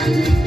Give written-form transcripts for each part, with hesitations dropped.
Hallelujah.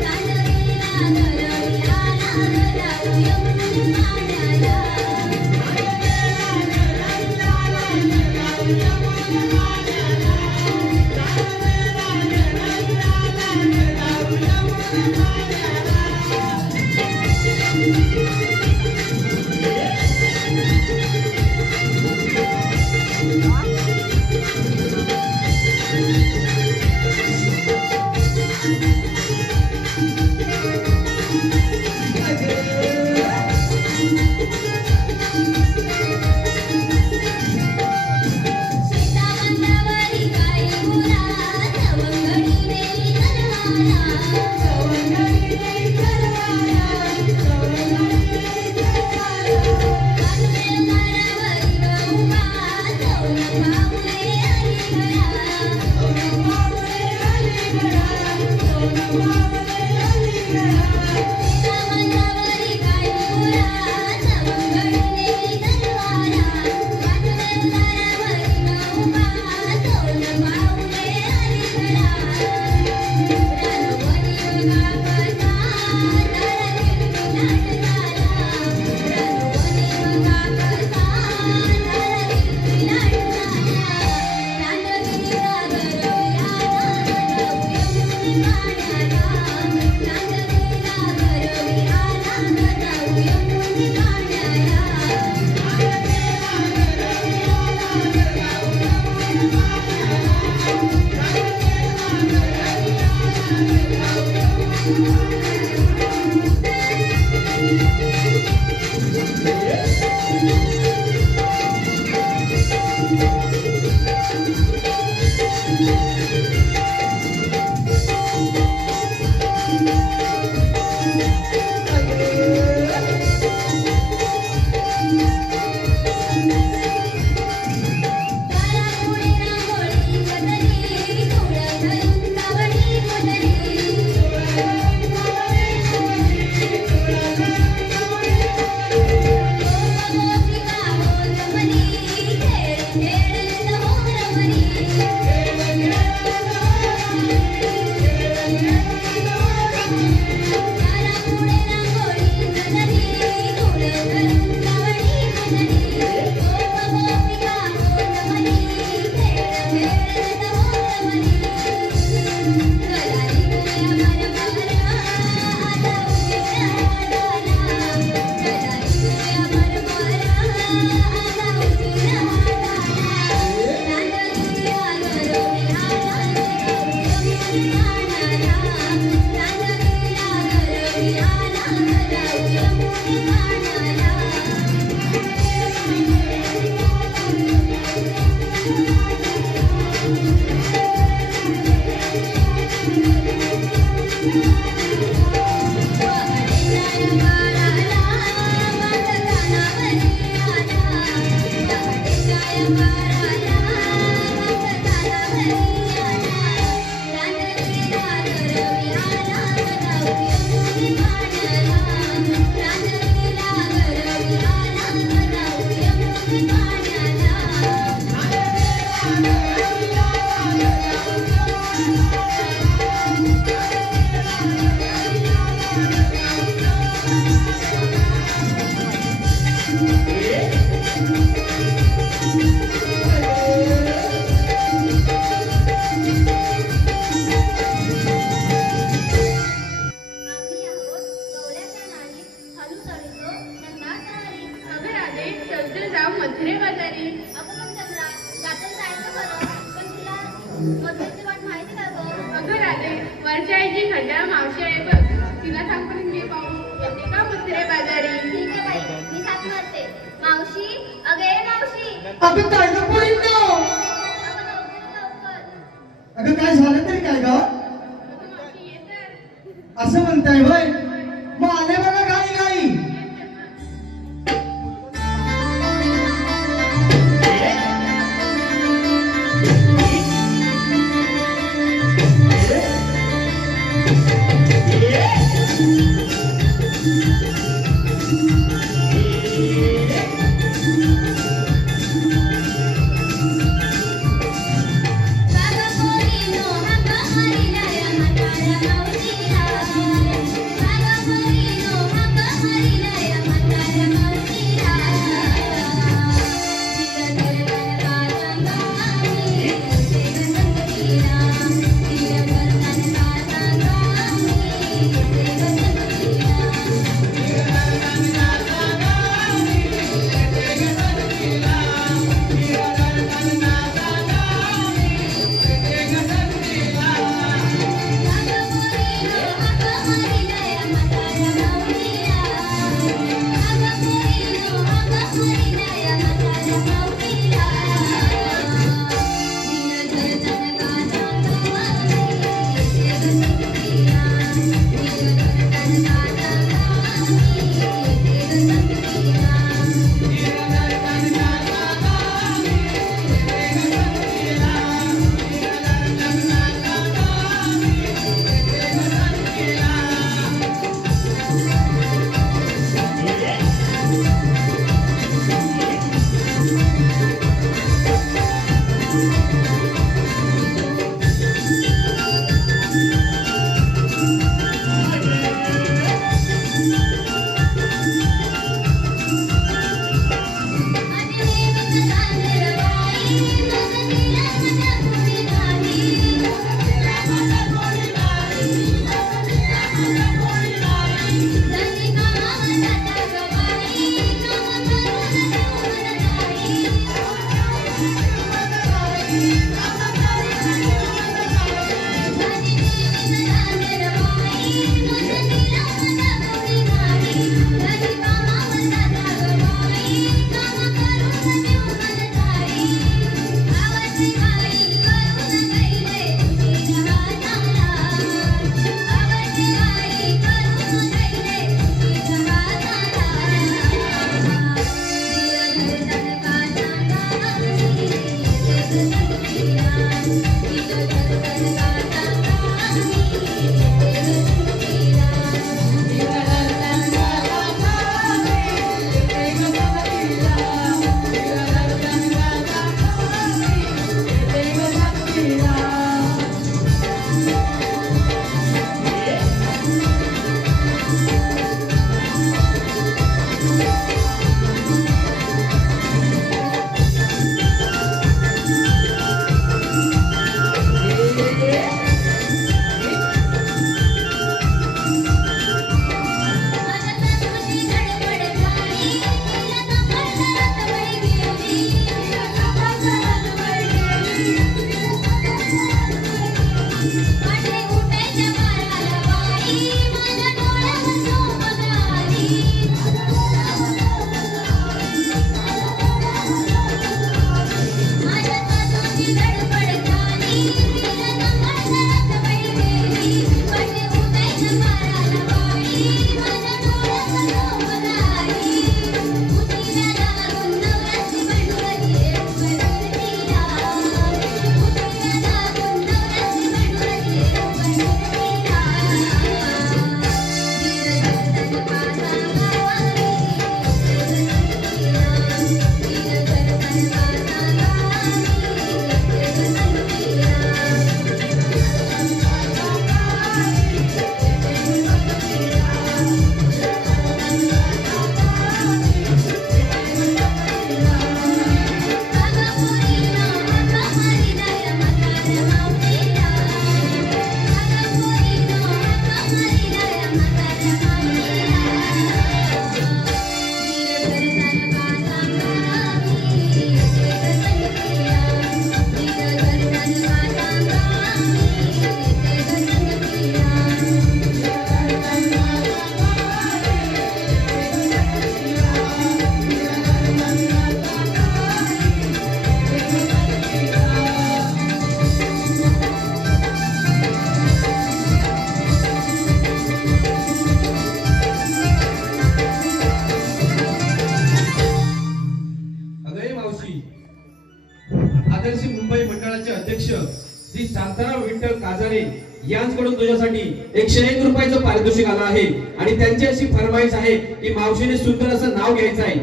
काजारे यांच्याकडून तुझ्यासाठी 101 रुपयाचं पारितोषिक आलं आहे आणि त्यांची अशी फरमाईश आहे की मावशीने सुंदर असं नाव घ्यायचं आहे,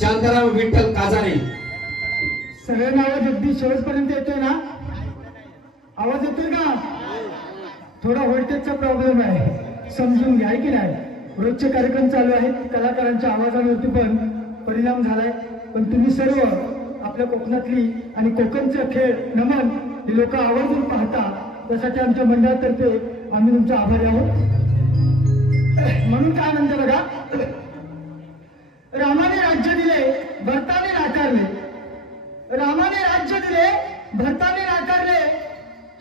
शांताराम विठ्ठल काजारे. सगळे नाव अगदी शेवटपर्यंत येतोय ना? आवाज येतोय का? थोडा व्होल्टेजचा प्रॉब्लेम आहे, समजून घ्या की नाही. रोजचे कार्यक्रम चालू आहेत, कलाकारांच्या आवाजावरती पण परिणाम झालाय. पण तुम्ही सर्व आपल्या कोकणातली आणि कोकणचा खेळ नमन हे लोक आवर्जून पाहता, त्यासाठी आमच्या मंडळातर्फे आम्ही तुमचे आभारी आहोत. म्हणून काय म्हणते बघा, रामाने राज्य दिले भरताने नाकारले, रामाने राज्य दिले भरताने नाकारले.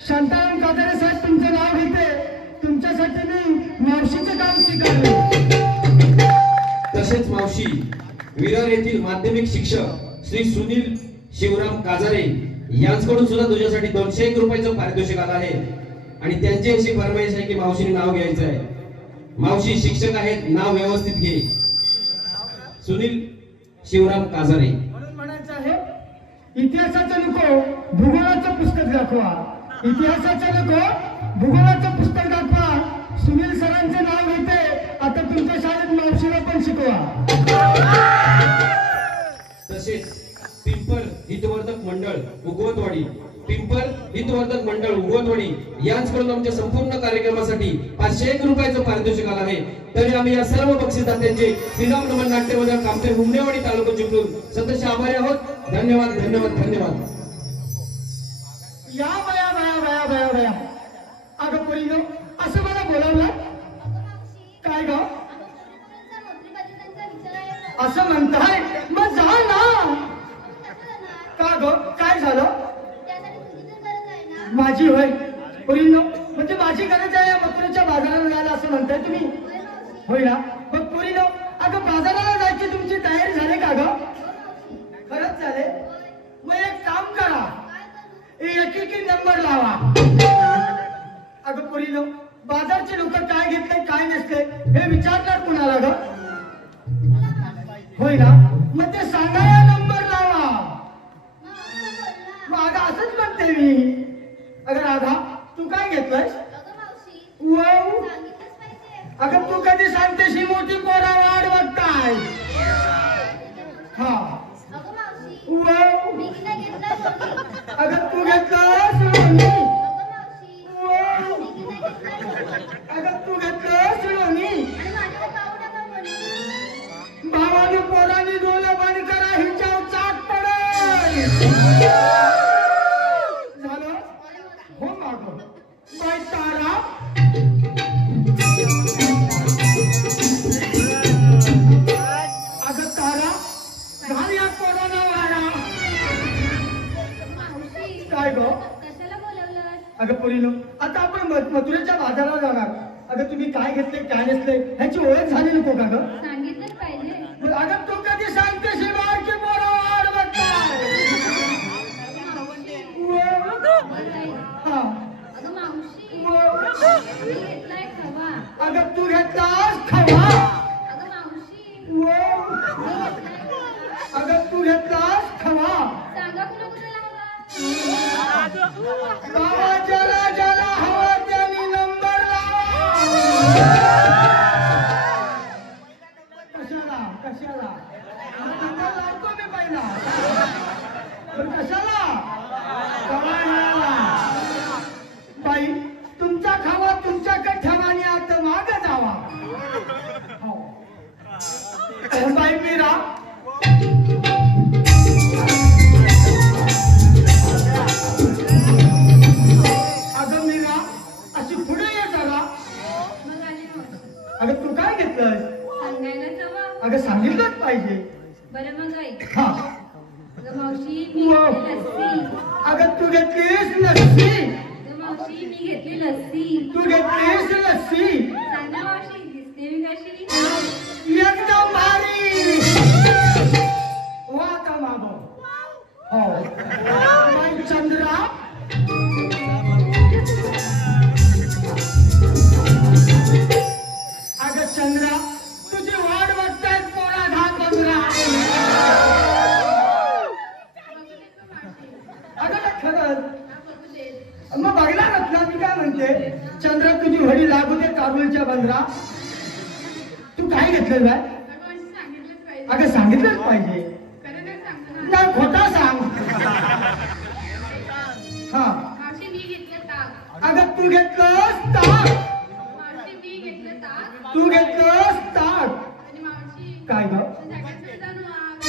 शांताराम काजारे साहेब तुमचं नाव घेते, तुमच्यासाठी मी मावशीचं काम स्वीकारले. तसेच मावशी विरार येथील माध्यमिक शिक्षक श्री सुनील शिवराम काजारे यांच्याकडून सुद्धा तुझ्यासाठी 201 रुपयाचं पारितोषिक आलं आहे आणि त्यांची अशी फरमाईश आहे की मावशीने नाव घ्यायचं आहे. मावशी शिक्षक आहेत, नाव व्यवस्थित घे. सुनील शिवराम काजारे. म्हणून म्हणायचं आहे, इतिहासाचं नको भूगोलाचं पुस्तक दाखवा, इतिहासाचं नको भूगोलाचं पुस्तक दाखवा. सुनील सरांचं नाव घेते, आता तुमच्या शाळेत मावशीला पण शिकवा. तसेच पिंपळ हितवर्धक मंडळ उगवतवाडी, पिंपळ हितवर्धक मंडळ उगवतवाडी यांच्याकडून आमच्या संपूर्ण कार्यक्रमासाठी 501 रुपयाचं पारितोषिक आलं आहे. तरी आम्ही या सर्व बक्षिसदात्यांचे श्रीराम नमन नाट्य मैदान कामते हुमनेवाडी तालुका चिपळूण सदस्य आभारी आहोत. धन्यवाद धन्यवाद धन्यवाद. या बया बया बया बया बया, अगं पोरीनो असं मला बोलावलं काय ग? असं म्हणताय, मग जा ना. का ग, काय झालं? माझी होय पोरीनो, म्हणजे माझी गरज आहे मथुरेच्या बाजाराला जायला असं म्हणताय तुम्ही? होय ना. मग पोरीनो, अगं बाजाराला जायची तुमची तयारी झाली का ग? खरंच झाले? मग एक काम करा, एक नंबर लावा. अगं पोरीनो, बाजारचे लोक काय घेतले काय नसते हे विचारणार कुणाला ग? होय ना. मग ते सांगाया नंबर लावा. मग अगं असंच म्हणते मी. अगं राधा, तू काय घेतलंयस? अगं तू कधी सांगतेस ही मोठी पोरा वाढ बघताय? हा. अगं तू घेतलंस लोणी? अगं तू घेतलंस लोणी? भावानी पोरानी डोळे बंद करा, हिच्यावर चाक पडेल. झालं हो मागं बाई तारा. अगं तारा, घाल या पोराला वारा. काय ग? अगं पोरीनो, आता आपण मथुरेच्या बाजाराला जाणार. अगं तुम्ही काय घेतले काय नसले ह्याची ओळख झाली नको का ग? सांगितलंच पाहिजे. अगं तू कधी सांगते शिवार की पोरा वाढ बघताय? हा. अगं मावशी, घेतलाय खवा. अगं तू घेतलास खवा? अगं मावशी, अगं तू घेतलास खवा? सांगा कुणा हवा. बाबा ज्याला ज्याला हवा त्यांनी नंबर लावा. कशाला कशाला नंबर लावतो मी पहिला, पण कशाला? बाई, तुमचा खावा तुमच्याकडे ठेवा आणि आता माग जावा. हो बाई मीरा, अगं मीरा अशी पुढे ये जरा. मग आले मावशी. अगं तू काय घेतलंय? सांगायलाच हवं. अगं सांगितलंच पाहिजे. बरं मग ऐक. हा. अगं मावशी, मी घेतली लस्सी. अगं तू घेतलीस लस्सी? अगं मावशी, मी घेतली लस्सी. तू घेतलीस लस्सी? सांगा मावशी, दिसते मी कशी? एकदम भारी. वा का मागो. हो बाई चंद्रा, अगं चंद्रा, तुझी वाट बघतायत पोरा 10-15. अगं खरंच मग बघणारच ना तरी लागू दे काबूलच्या बंदरा. तू काय घेतलं बाय? सांगितलंच पाहिजे. अगं सांगितलंच पाहिजे. खरं नाही सांगतो ना. ना खोटा सांग. हा मावशी मी घेतलं ताक. अगं तू घेतलंस ताक. मावशी मी घेतलं ताक. तू घेतलंस ताक. आणि मावशी काय ग? सगळ्यांचं जाणू आग.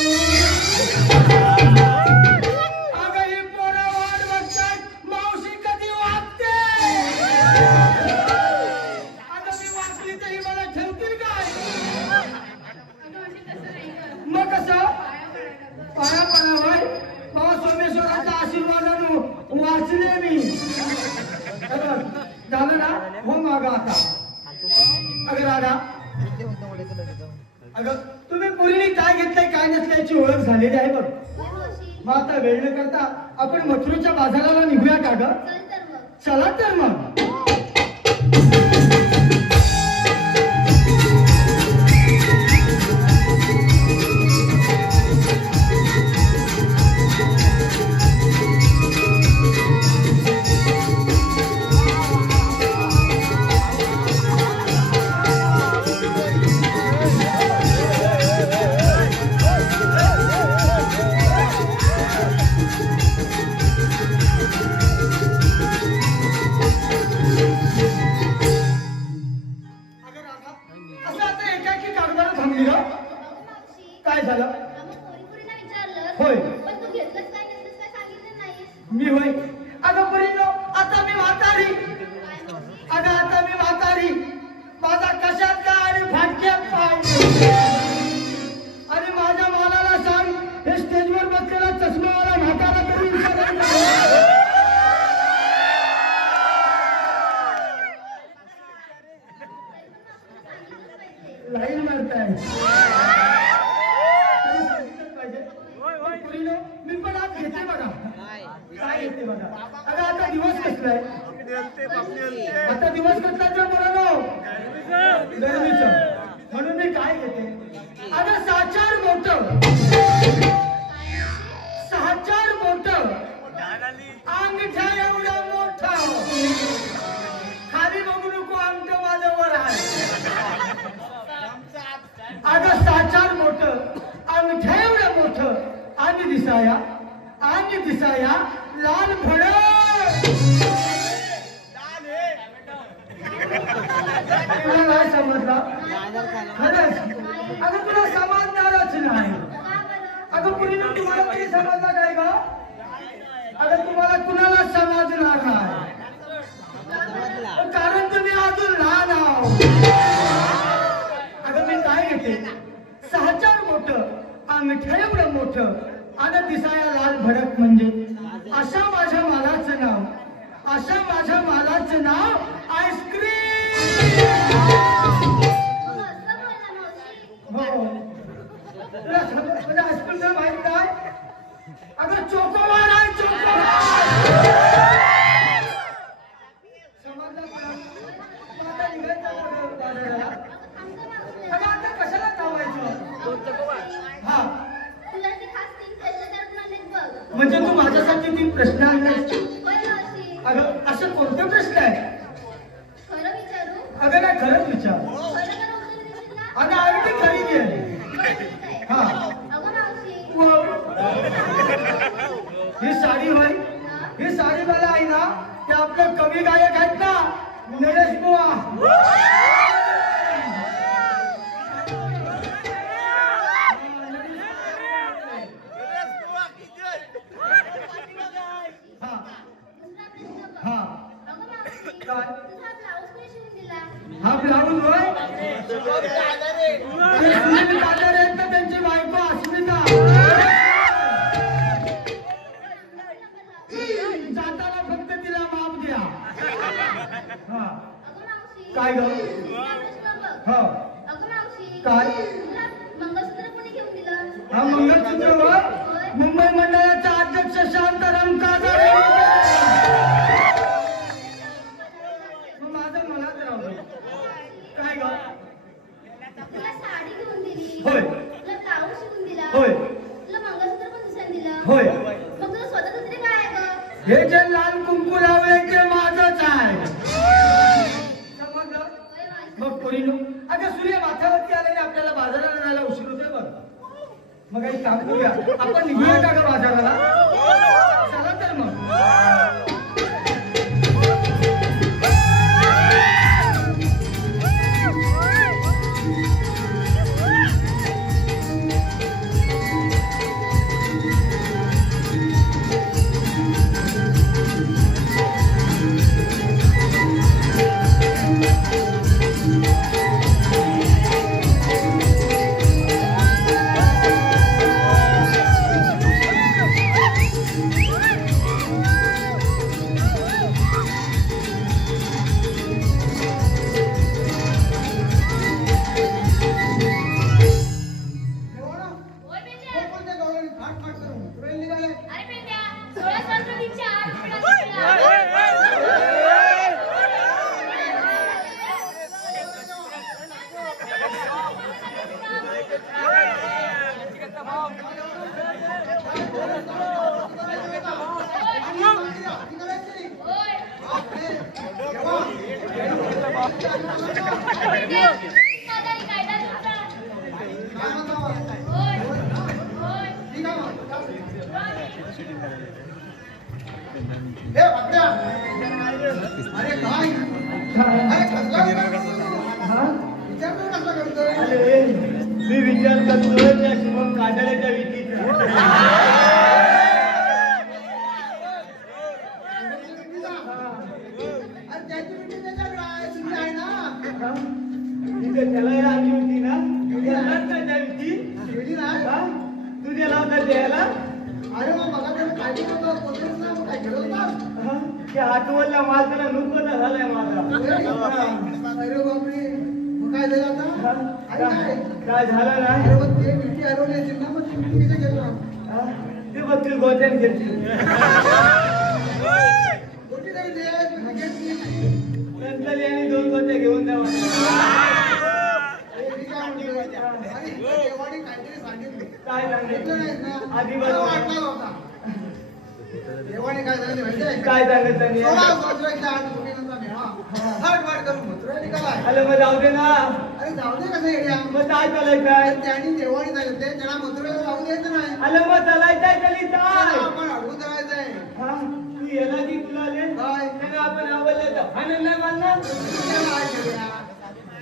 अगं ही पोरं वाट बघतात मावशी कधी वागते. अगं मी वाचली तर ही मला ठेवतील काय? अगं मावशी तसं नाही गं. मग कसं? पाया पडायला. पाया पडा बाई. बाबा सोमेश्वराच्या आशीर्वादाने वाचले मी. अगं, झालं ना? हो माग आता. अगं राधा, अगं तुम्ही मुलीने काय घेतलंय काय नसल्याची ओळख झालेली आहे बघ. मग आता वेळ न करता आपण मथुरेच्या बाजाराला निघूया का ग? चला तर मग. काय झालं? होय मी होय. अगं परीनो आता मी म्हातारी. अगं आता मी म्हातारी. माझा कशात काय आणि फाटक्यात पाय. आणि माझ्या मालाला सांग हे स्टेजवर बसलेला चष्मावाला म्हातारा करून लाईन मारताय. मी पण आज घेते बघा. काय येते बघा. अगं आता दिवस कसलाय? आता दिवस कसला तर बरं गरमीचं. म्हणून मी काय घेते? अगं 6-4 मोठं 6-4 मोठं अंगठा एवढा मोठा. खाली बघू नको अंगठ माझं वर आहे. अगं 6-4 मोठं अंगठा एवढं मोठं आणि दिसाया लाल भडक. तुला काय समजला? खरंच अगं तुला समजणारच नाही. अगं पुरीनं तुम्हाला कधी समजला काय ग? अगं तुम्हाला कुणाला समजणार नाही कारण तुम्ही अजून लहान आहात. अगं मी काय घेते? 6-4 मोठं अंगठा एवढं मोठं आणि दिसाया लाल भडक म्हणजे अशा माझ्या मालाचं नाव. अशा माझ्या मालाचं नाव आईस्क्रीम. हो तुला म्हणजे आईस्क्रीम माहित नाही? अगं चोकोबार आहे चोकोबार. समजलं का? आता निघायचं बाजाराला. अगं आता कशाला धावायचं? हा म्हणजे तू माझ्यासाठी 3 प्रश्न आणले? अगं असं कोणते प्रश्न आहे? अगं नाही खरंच विचार. अगं अगदी खरी घे. हा ही साडी होय. ही साडी मला आहे ना ते आपले कवी गायक आहेत ना नरेश बुवा. हा ब्लाऊज होय. त्यांची बायको अस्मिता. जाताना फक्त तिला माप द्या. हा काय ग? हा काय? हा मंगळसूत्र होय. मुंबई मंडळाचा अध्यक्ष शांताराम काजळे. होय होय होय. हे जे लाल कुंकू लावले ते माझंच आहे. समजलं पोरीनो, अगं सूर्य माथ्यावरती आल्याने आपल्याला बाजाराला जायला उशीर होतोय बघ. मग काही काम करूया, आपण निघूया का गं बाजाराला? चला तर मग. मी विचार करतोय त्या शुभम काजळ्याच्या विकीचा. त्याला आली होती ना त्या विकी तुझ्या लावता द्यायला. अरे मग मला काय त्या आठवडला माझा नुकता झालाय माझा. अरे बापरे, काय झालं आता? काय झालं नाही? ते विटी हरवली ना, मग तुम्ही तिथे गेलो ते बघतील गोत्यान घेतली. नंतर यांनी 2 गोत्या घेऊन द्यावा. काय सांगितलं आधी देवाने काय झालं माहिती काय सांगितलं? अरे मग जाऊ दे ना. अरे जाऊ दे कसं मग काय चालायचंय? त्यांनी देवाने झालं ते त्यांना मथुरेला जाऊ द्यायचं नाही. अरे मग चालायचंय तरी काय आपण अडवून जायचंय. तू येला की तुला आले त्याने आपण आवडलं तर आनंद नाही मानणार.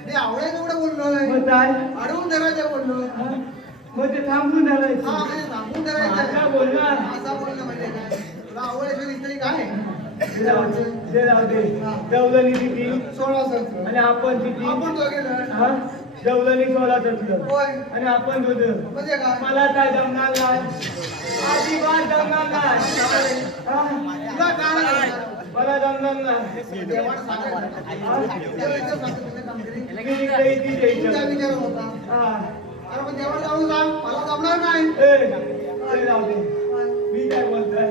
ते आवडायचं एवढं बोललो काय अडवून धरायचं बोललो. मग ते थांबून धरायचं. थांबून धरायचं बोलणार असा बोलणं म्हणजे काय? तुला आवडायचं इथे काय जवलनी किती 16 आणि आपण किती आपण दोघे जवलनी 16 आणि आपण दोघं म्हणजे काय? मला काय जमणार नाही, अजिबात जमणार नाही. तुला काय मला जमणार नाही. देवाने विचार होता. अरे पण देवाला जाऊन सांग मला जमणार नाही. मी काय बोलतोय?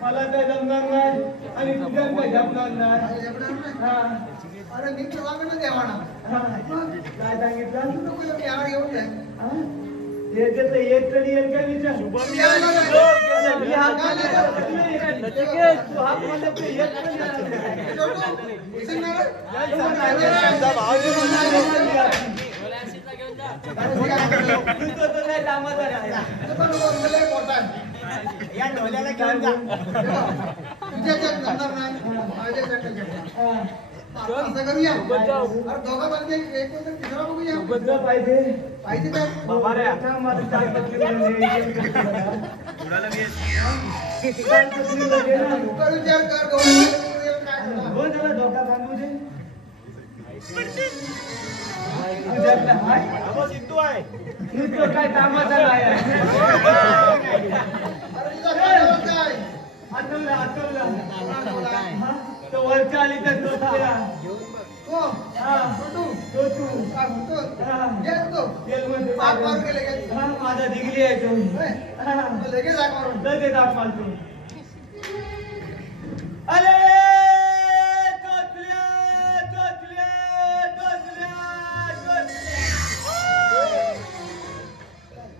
मला काय जमणार नाही आणि तुझ्या काय जमणार नाही. अरे मी तुला ना देवाना काय सांगितलं? याला घेऊन जाय. एक तरी येईल काय विचार? या ढोल्याला घेऊन जा. असं करूया दोघा पाहिजे एक तिसरा बघूया पाहिजे पाहिजे विचार कर धोका सांगू दे. सिद्धू आहे काय कामाचा नाही तो वरच्या आली तर माझा डिग्री आहे तो लगेच आग मारतो. अरे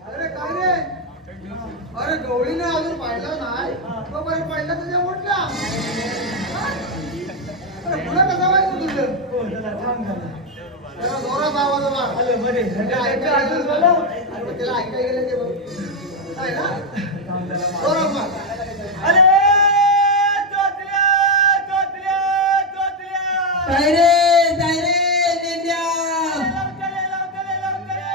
अरे काय रे? अरे गवळीने अजून पाहिलं नाही तो बरं पाहिलं तुझ्या मोठला. अरे पुन्हा कसा माहिती तुझं? जरा जोरात आवाज मार. आले बरे त्याला अजून बोला ऐकाय गेलं ते बघ. काय ना जोरात मार. अरे चोचल्या चोचल्या चोचल्या तायरे नेंद्या लवकर ये, लवकर ये, लवकर ये.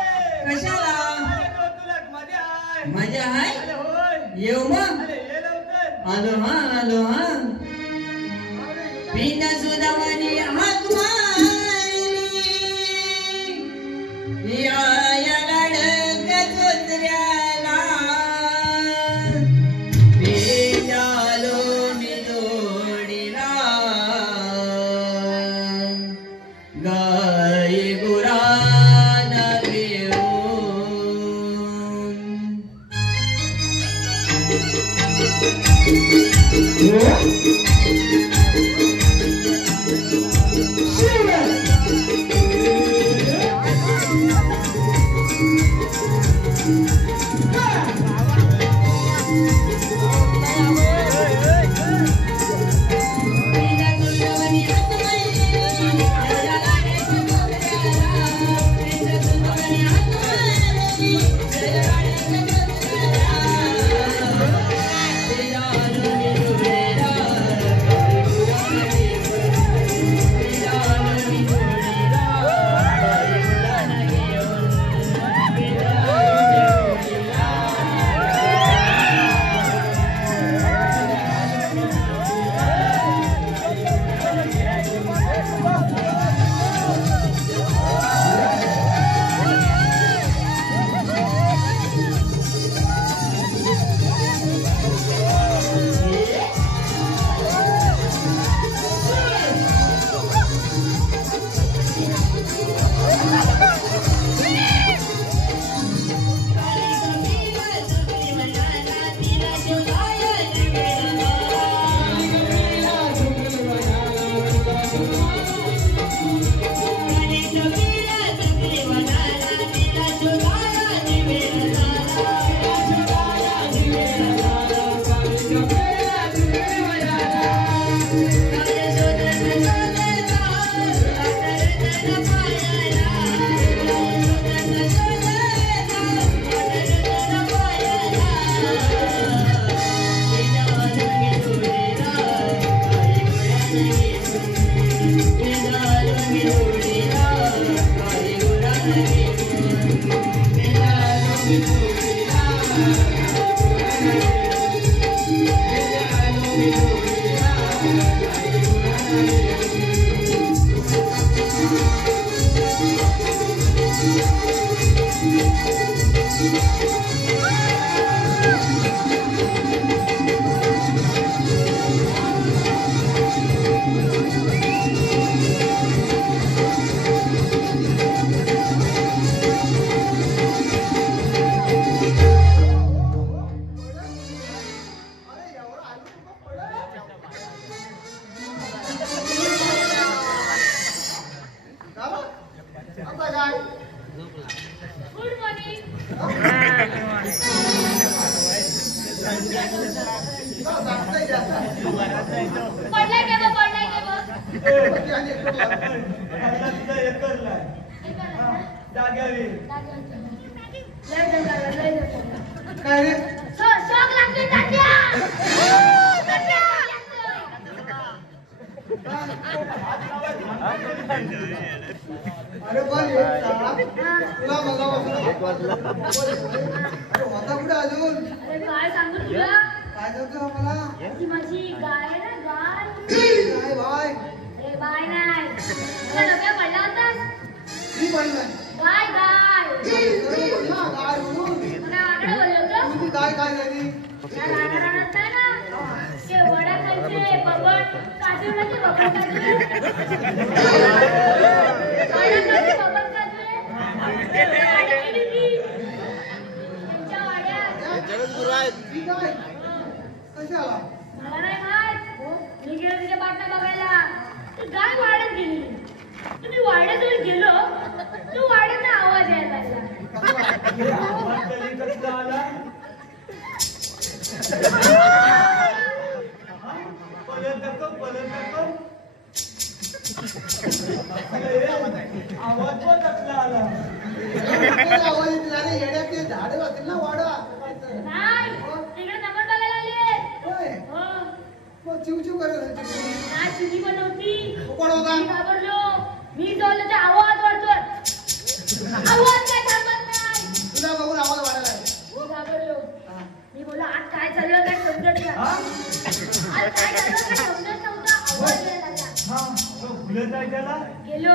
कशाला अरे चोचल्यात मजा आहे. मजा आहे अरे होय. येऊ मग अरे ये लवकर. आलो हा बिना सुदामानी हाक मारली या लडक चोचऱ्याला भेटालो मी जोडीला गाई गुराना घेऊन गुड मॉर्निंग. पडलाय का बा, पडलाय का बा? काय रे शॉक लागतोय तात्या. तात्या. अरे पण तुला मला होता कुठे अजून अरे काय सांगू तुला, काय सांगतो मला ती माझी गाय आहे ना, गाय. काय बाय ए बाय नाही, तुला डोक्यात पडला होतास. मी पण नाही गाय गाय. काय म्हणून मला वाकडं बोललो होतं. तुझी काय काय झाली त्या लहान असताना ना, ते वड्या खायचे, बबड काजूला की बबड काजूला. वड्या खायचे, बबड काजूला. वाड्या केली ती. त्यांच्या वाड्यात. ती काय कशाला मला नाही माहित. मी गेलो तिच्या बाटल्या बघायला. ती गाय वाड्यात गेली. तर मी वाड्याजवळ गेलो, तो वाड्याचा आवाज यायला लागला. आवाज पण कसला आला आवाज येतील अरे येड्यात ते झाडं असतील ना वाडा नाही तिकडे नंबर बघायला आले होय हो मग चिवचिव करत होती नाही तुझी पण नव्हती कोण होता मी घाबरलो मी जवळ तर आवाज वाढतोय आवाज काय थांबत नाही तुला बघून आवाज वाढायला मी घाबरलो मी बोला आज काय चाललं काय समजत नाही आज काय चाललं काय समजत नव्हतं आवाज यायला लागला फुलं जाय त्याला गेलो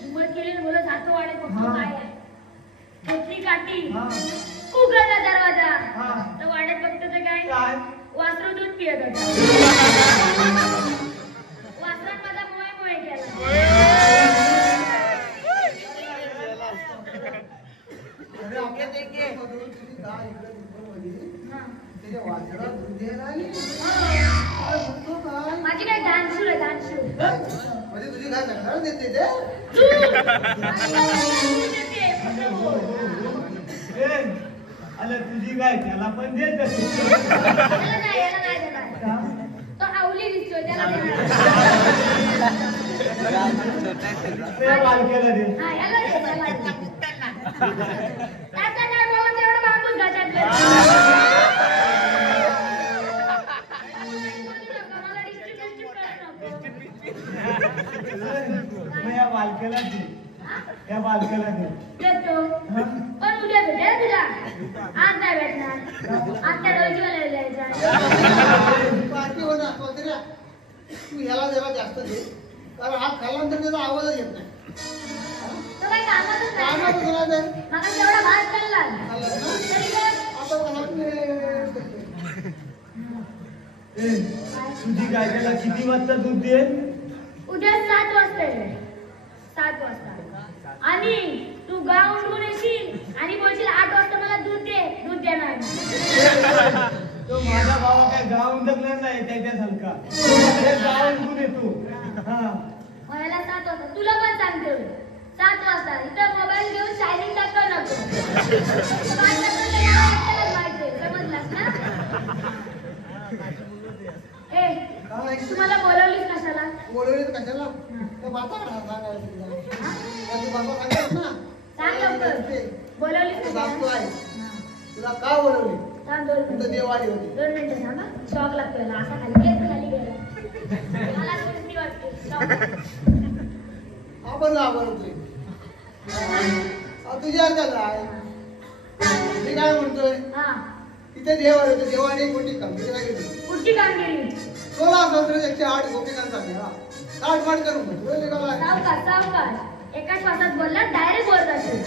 हिंमत केली आणि बोला जातो वाढत बघतो काय आहे घेतली काठी उघडला दरवाजा तर वाढत बघतो तर काय वासरू दूध पियत होता वासरात माझा मोय मोय केला अरे आपल्या ते तुझी गाय इकडे त्याच्या वासरात दूध द्यायला आली काय म्हणतो काय माझी काय दानशूर आहे दानशूर म्हणजे तुझी गाय सगळ्याला देते ते माझी काय दानशूर देते, फक्त बोल. अरे तुझी गाय त्याला पण देत याला नाही देणार. तो आवली दिसतोय त्याला देणार. बालकेला दे हा, याला दे, त्याला दे. त्याचा काय बाबा तेवढं बांबूच घातलं. मला डिस्ट्रिब्यूट करू नको. या बालकेला दे या बालकेला दे देतो. पण उद्या भेटेल तुला. आज नाही भेटणार. आज त्या डोळीवाल्याला द्यायचा. पार्टी होणार सोदऱ्या तू ह्याला जरा जास्त दे कारण हा खाल्ल्यानंतर त्याचा आवाजच येत नाही तो काही कामातच काय नाही. माहिती तुला ते मला तेवढा भात खाल्ला. खाल्लं ना तरी काय? आता घरातले तुझी गाय त्याला किती वाजता दूध दे उद्या 7 वाजता येईल. 7 वाजता. आणि तू गाव उठून येशील आणि बोलशील 8 वाजता मला दूध दे. दूध देणार. तो माझा भावा काय गाव उंडकणार नाही त्याच्यासारखा गाव उंडून येतो मला 7 वाजता. तुला पण सांगते 7 वाजता. इथं मोबाईल घेऊन शायनिंग टाकू नको. काय करतो ते मला एकट्यालाच माहिती आहे. समजलास ना? ए, काय तुम्हाला बोलवलीस कशाला? बोलवले कशाला तर बाता सांगायला तुला तू बाबा सांगतात ना सांग लवकर. बोलवलीस तू कशाला? सांगतो आहे हा. तुला का बोलवले थांब 2 तुझं मिनिटं. देवाडी होती 2 मिनिटं थांब हा. शॉक लागतोय याला. असा खाली गेला, खाली गेला. मला सुस्ती वाटते. शॉक. आपण घाबरतोय तुझ्या अर्धा काय मी काय म्हणतोय हा. तिथे देवाडी होते देवाडी कोणती कमी गेली पुढची कामगिरी. 16 सहस्र 108 गोपिकांचा मेळा ताट माट करून बसलो निघाला सावकाश सावकाश. एका श्वासात बोलला डायरेक्ट बोलत असेल.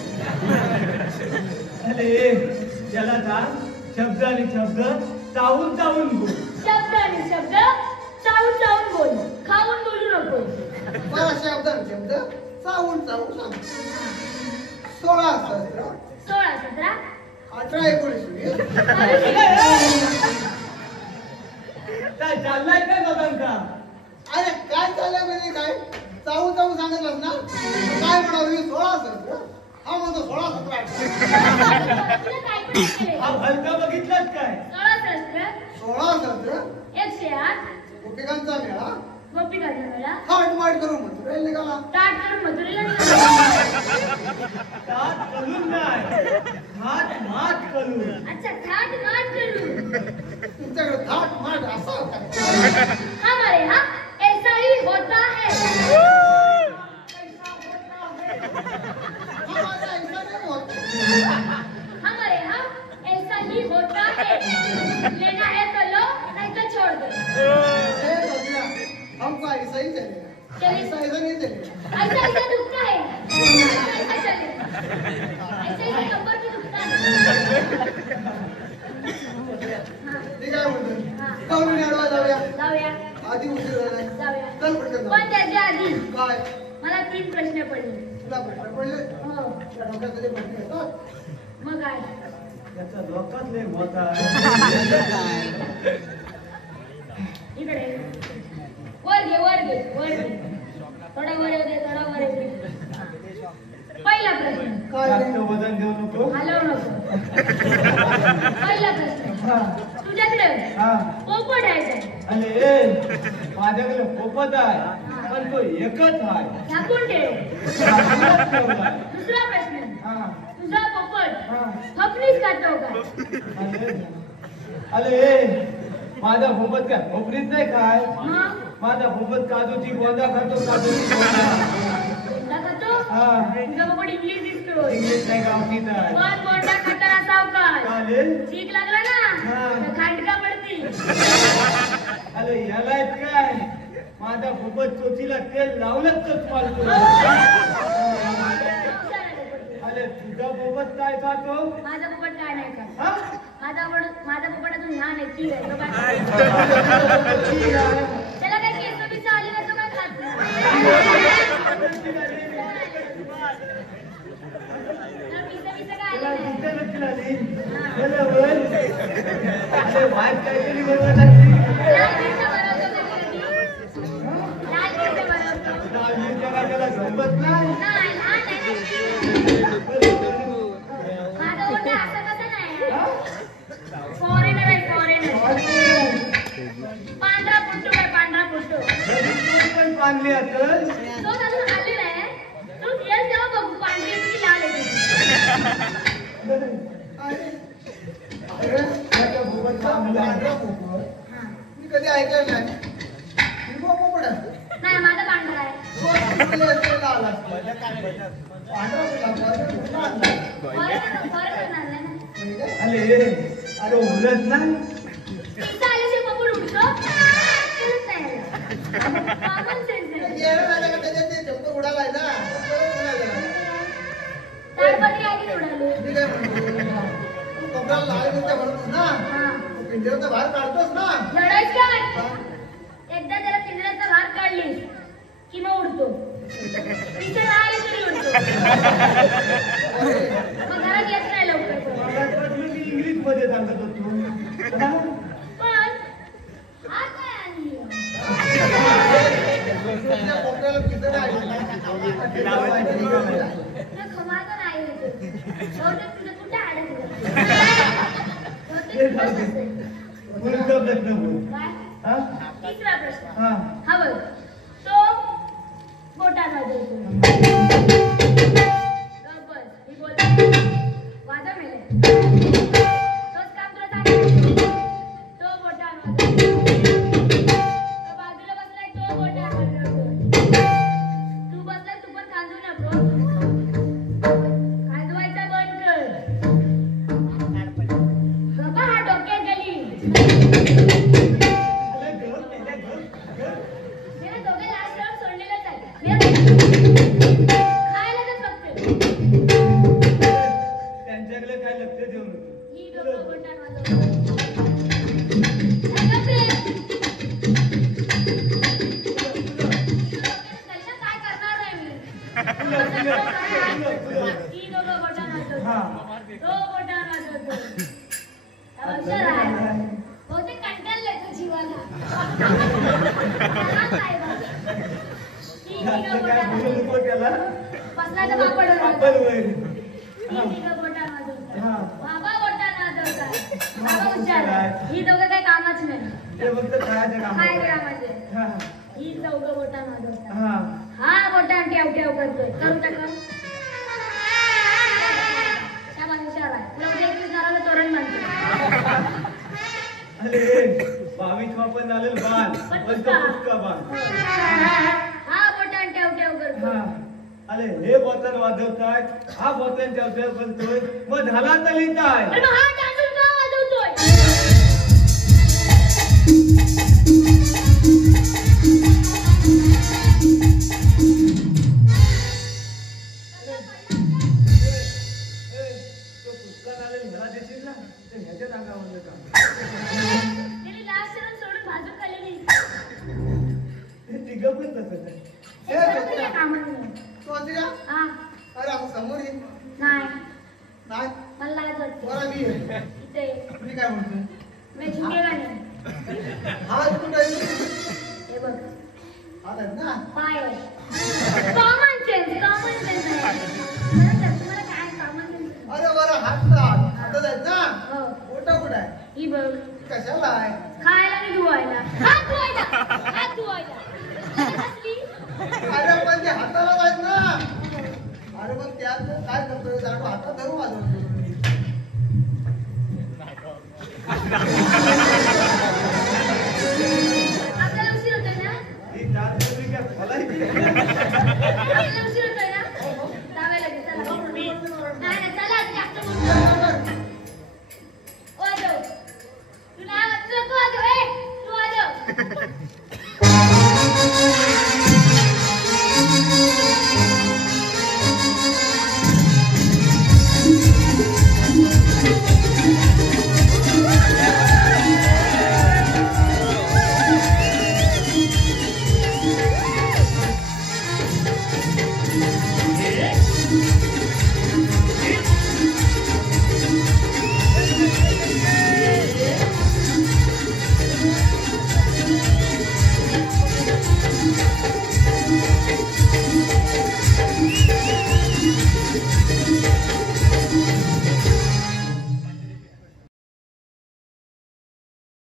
अरे त्याला जा शब्द आणि शब्द चावून चावून बोल शब्द आणि शब्द चावून चावून बोल. खाऊन बोलू नको. मला शब्द शब्द चावून चावून सांग 16 सहस्र 16 17 18 19 काय चाललाय काय दादांचा अरे काय चाललंय म्हणजे काय चावून चावून सांगितलं ना काय म्हणावं मी 16 सहस्र हा म्हणतो 16 17 तुला काय पण केले. हा भलता बघितलाच काय 16 सहस्त्र 16 सहस्र 108 गोपिकांचा मेळा गोपिकाचा मेळा. थाट माट करून म्हणतो निघाला ताट करून मथुरेला निघाला. ताट कलून नाही हात मात कलून अच्छा थाट माट करू. तुमच्याकडे थाट माट असा होता हमारे यहाँ ऐसा ही होता है. हमारा ऐसा नहीं होता हमारे यहाँ ऐसा ही होता है. लेना है तो लो, नहीं तो छोड़ दो. ए भैया, हमको ऐसा ही चलेगा ऐसा ऐसा नहीं चलेगा ऐसा ऐसा दुखता है. ऐसा चलेगा. ऐसा ऐसा कंबर पे दुखता है. हाँ, ठीक आहे म्हणतो हाँ. करून अडवा जाऊया जाऊया आधी उशीर झालाय जाऊया. चल पटकन पण जाऊ त्याच्या आधी काय मला 3 प्रश्न पडले. तुला प्रश्न पडले हो, तुला डोक्यात कधी प्रश्न येतात मग काय? त्याचा डोकाच लय मोठा इकडे वर घे वर घे वर घे. थोडा वर येऊ दे थोडा वर येऊ दे. पहिला प्रश्न. काय रे? जास्त वजन देऊ नको हलवू नको. पहिला प्रश्न. हा तुझ्याकडे हा पोपट आहे काय? अरे माझ्याकडे पोपट आहे पण पण तो एकच आहे. झाकून ठेव. झाकूनच ठेवलाय. दुसरा प्रश्न. हा. तुझा पोपट हा. फपणीच खातो काय? अरे माझा भोपत काय भोपरीत नाही काय? मग माझा भोपत काजूची गोंदा खातो. काजूची गोंदा. कोणता खातो? हा. तुझा पोपट इंग्लिश दिसतो. इंग्लिश नाही गावठीत आहे. पण कोणता खातर असाव काय? चालेल. चीक लागला ना हा. तर खांडका पडती. अरे याला काय माझा भोपत चोचीला तेल लावलंच चोच मारतो. अरे तुझा भोपत काय खातो? माझा पोपट काय नाही खात. हा? माझा पोपट अजून लहान आहे. की आहे तो काय ठीक खात आहे. नाही. त्याला काही केस बिस आली ना तो काय खात नाही. त्याला पिसं काय त्याला आली नाही. दिसतं नक्की लागली. त्याला वर. अरे वाट काहीतरी बरोबर लागली. लाल मिरच्या बनवतो कधी कधी. लाल मिरच्या बनवतो. लाल मिरच्या काय त्याला झोपत नाही. नाही, लहान आहे ना. माझा पोपट असं कसं नाही. फॉरेनर आहे फॉरेनर. पांढरा पुट्टू आहे पांढरा पुट्टू. पण पाणली असेल. तो अजून आलेला आहे. तू येस तेव्हा बघू पांढरी आहे की लाल आहे. अरे माझा भोपत चांगला आहे. पांढरा पोपट मी कधी ऐकलं नाही. हिरवा पोपट आहे. नाही माझा पांढरा आहे. तो असेल लाल असतो. पांढरा पोपट लाल नाही. फॉरेनर आणलाय ना. म्हणजे काय? अरे उलट नाही. इथं आल्याशिवाय पोपट उडतो. तेच नाही. कॉमन सेन्स आहे. यायला नाही का त्याच्यात ते चप्पल उडालाय ना. चप्पल उडालाय. ताडपत्री आधी उडाली. मी काय म्हणतो? तू कपड्याला लाल मिरच्या भरतोस ना. हा. पिंजऱ्याचं बाहेर काढतोस ना. लढाईच काय? एकदा त्याला पिंजऱ्याचा भाग काढलीस की मग उडतो. तिथे राहिले तरी उडतो. मग घरात येत नाही लवकर तो. मला वाटलं की इंग्लिश मध्ये सांगत होतो. हा? पण आज काय आणली? त्या कोपऱ्याला पिसं नाही. तुला खमायचं नाही होतं. बहुतेक तुझं कुठे अडकलं. बहुतेक तुझंच असेल. पुढचा प्रश्न बोल. काय? हा? तिसरा प्रश्न. हा. हा बघ. तो बोटाला जोडतो. गप्प बस. मी बोलते. वाजा मेले. तोच काम तुला सांगितलं. तो बोटाला वाजवतो. तो बाजूला बसलाय तो बोटाला वाजवतो. तू बसलाय तू पण खांदू नको. खांदवायचा बंद कर. गप्पा हा डोक्यात गेली. अरे घर, त्याच्या घर. मी दोघे लास्ट राऊंड सोडलेलंच आहे. खायला तर फक्त. त्यांच्याकडे काय लक्ष देऊ नको. ही दोघं बोटांवर वाजवतात. गप्प रे. त्याला काय करणार नाही मी. ही दोघं बोटांवर वाजवतात. तो बोटांवर वाजवतो. हुशार आहे. बहुतेक कंटाळलंय तो जीवाला. लहान आहे बघ. ही आता दोघं काय बोटांवर बोलू नको त्याला. बसला तर पापड आपण वाजवतो. वैर. ही दोघं बोटांवर वाजवतात. हा. बाबा बोटांवर वाजवतात. बाबा हुशार आहे. ही दोघं काही कामच नाही. ते फक्त खायचं काम. काय करा म्हणजे हा. ही चौघं बोटांवर वाजवतात. हा. हा बोटांवर ठेव ठेव करतोय. करू तर कर. त्या हुशार आहे. तुला उद्या 21 घराला तोरण बांधतो. अरे 22 वापन झालेलं बाल. पण बस पुसका. पुसका बाल. हा बोटांवर ठेव ठेव करतो. हा. अरे हे बॉटल वाजवताय. हा बॉटल ठेवतोय बोलतोय. मग झाला तर लिहिताय. अरे मग हा टांगून का वाजवतोय? तो पुसका झालेला ह्याला देशील ना तर ह्याच्या अंगावर का. त्याने लास्ट राऊंड सोडून बाजू खाल्लेली. हे तिघं पण तसंच आहे. हे करू तुझ्या कामात नाही. तू असते का? हा. अरे आपण समोर ये. नाही. नाही. मला लाज वाटते. बरं मी आहे. इथे मी काय म्हणतोय? मी झुकेगा नाही. हात कुठं आहे? हे बघ. हात आहेत ना? पाय आहे. कॉमन सेन्स आहे. बरं तर तुम्हाला काय कॉमन सेन्स? अरे बरं हातच आहेत ना? हो. बोटं कुठं आहे? ही बघ. कशाला आहे? खायला आणि धुवायला. हात धुवायला. हात धुवायला. कसली? जाणू हातात धरून वाजवतो